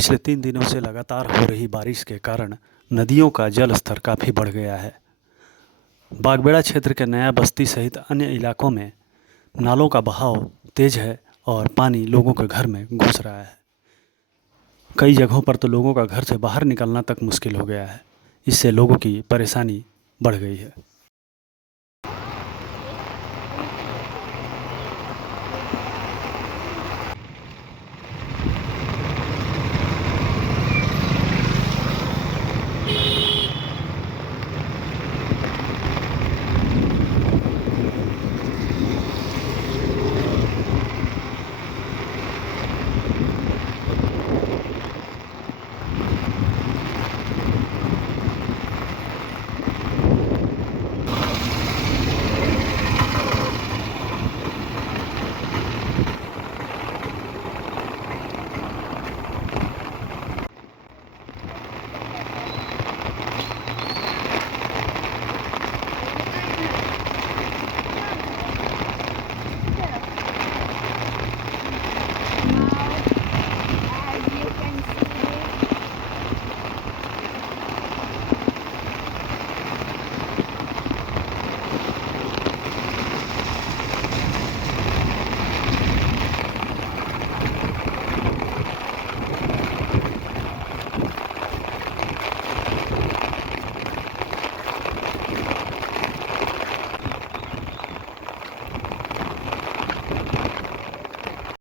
पिछले 3 दिनों से लगातार हो रही बारिश के कारण नदियों का जल स्तर काफ़ी बढ़ गया है। बागबेड़ा क्षेत्र के नया बस्ती सहित अन्य इलाकों में नालों का बहाव तेज है और पानी लोगों के घर में घुस रहा है। कई जगहों पर तो लोगों का घर से बाहर निकलना तक मुश्किल हो गया है। इससे लोगों की परेशानी बढ़ गई है।